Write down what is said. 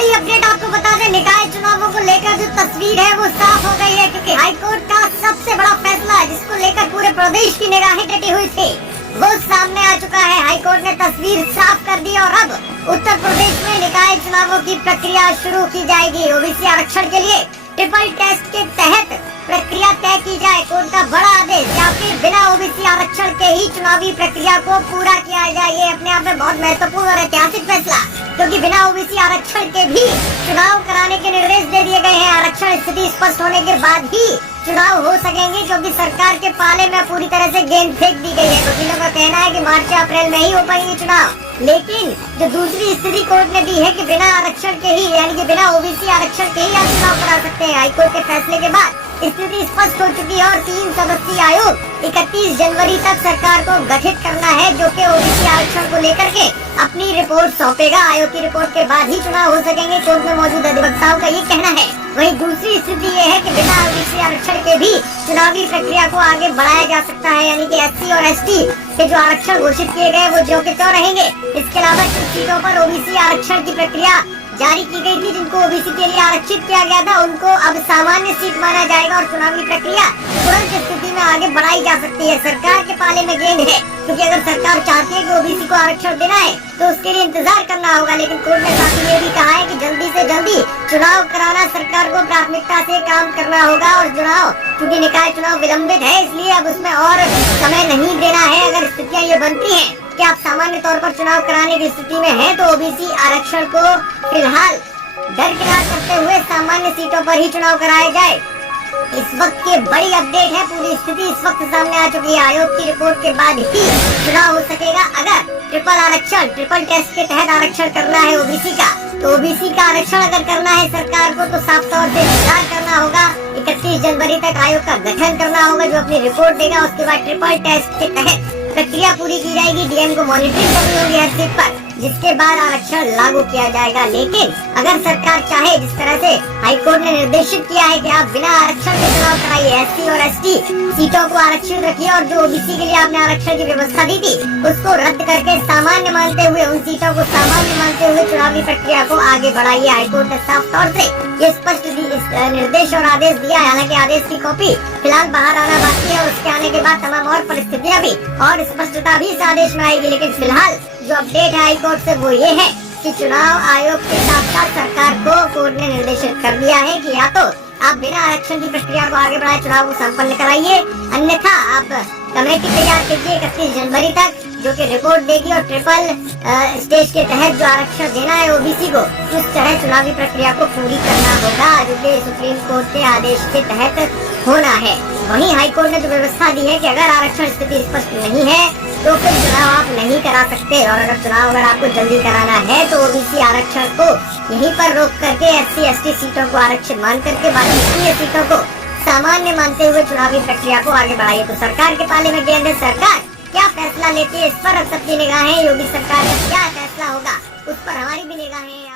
बड़ी अपडेट आपको बता दें, निकाय चुनावों को लेकर जो तस्वीर है वो साफ हो गई है, क्योंकि हाईकोर्ट का सबसे बड़ा फैसला जिसको लेकर पूरे प्रदेश की निगाहें डटी हुई थी वो सामने आ चुका है। हाईकोर्ट ने तस्वीर साफ कर दी और अब उत्तर प्रदेश में निकाय चुनावों की प्रक्रिया शुरू की जाएगी। ओबीसी आरक्षण के लिए ट्रिपल टेस्ट के तहत प्रक्रिया तय की जाए। कोर्ट का बड़ा आदेश, या फिर बिना ओबीसी आरक्षण के ही चुनावी प्रक्रिया को पूरा किया जाए। ये अपने आप में बहुत महत्वपूर्ण और ऐतिहासिक फैसला, क्योंकि बिना ओबीसी आरक्षण के भी चुनाव कराने के निर्देश दे दिए गए हैं। आरक्षण स्थिति स्पष्ट होने के बाद ही चुनाव हो सकेंगे, क्योंकि सरकार के पाले में पूरी तरह से गेंद फेंक दी गई है। वकीलों का कहना है कि मार्च या अप्रैल में ही हो पाएंगे चुनाव, लेकिन जो दूसरी स्थिति कोर्ट ने दी है कि बिना आरक्षण के ही, यानी कि बिना ओबीसी आरक्षण के ही आप चुनाव करा सकते हैं। हाईकोर्ट के फैसले के बाद स्थिति स्पष्ट हो चुकी है और 3 सदस्यीय आयोग 31 जनवरी तक सरकार को गठित करना है, जो कि ओबीसी आरक्षण को लेकर के अपनी रिपोर्ट सौंपेगा। आयोग की रिपोर्ट के बाद ही चुनाव हो सकेंगे, कोर्ट में मौजूद अधिवक्ताओं का ये कहना है। वहीं दूसरी स्थिति ये है कि बिना ओबीसी आरक्षण के भी चुनावी प्रक्रिया को आगे बढ़ाया जा सकता है, यानी कि एससी और एसटी के जो आरक्षण घोषित किए गए वो ज्यों के त्यों रहेंगे। इसके अलावा कुछ सीटों पर ओबीसी आरक्षण की प्रक्रिया जारी की गई थी, जिनको ओबीसी के लिए आरक्षित किया गया था, उनको अब सामान्य सीट माना जाएगा और चुनावी प्रक्रिया तुरंत स्थिति में आगे बढ़ाई जा सकती है। सरकार के पाले में गेंद है, क्योंकि अगर सरकार चाहती है कि ओबीसी को आरक्षण देना है तो उसके लिए इंतजार करना होगा। लेकिन कोर्ट ने साथ ही ये भी कहा है कि जल्दी से जल्दी चुनाव कराना सरकार को प्राथमिकता से काम करना होगा। और चुनाव, क्योंकि निकाय चुनाव विलंबित है, इसलिए अब उसमें और समय नहीं देना है। अगर स्थितियाँ ये बनती है कि आप सामान्य तौर पर चुनाव कराने की स्थिति में हैं, तो ओबीसी आरक्षण को फिलहाल दरकिनार करते हुए सामान्य सीटों पर ही चुनाव कराया जाए। इस वक्त की बड़ी अपडेट है, पूरी स्थिति इस वक्त सामने आ चुकी है। आयोग की रिपोर्ट के बाद ही चुनाव हो सकेगा। अगर ट्रिपल टेस्ट के तहत आरक्षण करना है ओबीसी का, तो ओबीसी का आरक्षण अगर करना है सरकार को, तो साफ तौर से इंतजार करना होगा। 31 जनवरी तक आयोग का गठन करना होगा, जो अपनी रिपोर्ट देगा। उसके बाद ट्रिपल टेस्ट के तहत प्रक्रिया पूरी की जाएगी। डीएम को मॉनिटरिंग करनी होगी हर सीट पर, जिसके बाद आरक्षण लागू किया जाएगा। लेकिन अगर सरकार चाहे, जिस तरह से हाईकोर्ट ने निर्देशित किया है कि आप बिना आरक्षण के चुनाव कराइए, एससी और एसटी सीटों को आरक्षित रखिए और जो ओबीसी के लिए आपने आरक्षण की व्यवस्था दी थी उसको रद्द करके सामान्य मानते हुए, उन सीटों को सामान्य मानते हुए चुनावी प्रक्रिया को आगे बढ़ाइए। हाईकोर्ट ने साफ तौर से ये स्पष्ट निर्देश और आदेश दिया है। हालांकि आदेश की कॉपी फिलहाल बाहर आना बाकी है, उसके आने के बाद तमाम और परिस्थितियां भी और स्पष्टता भी इस आदेश में आएगी। लेकिन फिलहाल जो अपडेट है हाईकोर्ट से वो ये है कि चुनाव आयोग के साथ साथ सरकार को कोर्ट ने निर्देशित कर दिया है कि या तो आप बिना आरक्षण की प्रक्रिया को आगे बढ़ाए चुनाव को संपन्न कराइए, अन्यथा आप कमेटी तैयार कीजिए 31 जनवरी तक, जो कि रिपोर्ट देगी और ट्रिपल स्टेज के तहत जो आरक्षण देना है ओबीसी को, उस तरह चुनावी प्रक्रिया को पूरी करना होगा, जो कि सुप्रीम कोर्ट के आदेश के तहत होना है। वहीं हाईकोर्ट ने जो व्यवस्था दी है कि अगर आरक्षण स्थिति स्पष्ट नहीं है तो फिर चुनाव आप नहीं करा सकते, और अगर आपको जल्दी कराना है तो ओबीसी आरक्षण को यहीं पर रोक करके एससी एसटी सीटों को आरक्षित मान करके बाकी अन्य सीटों को सामान्य मानते हुए चुनावी प्रक्रिया को आगे बढ़ाइए। तो सरकार के पाले में गेंद है, सरकार क्या फैसला लेती है इस पर अब सबकी निगाहें। योगी सरकार का क्या फैसला होगा उस पर हमारी भी निगाहें।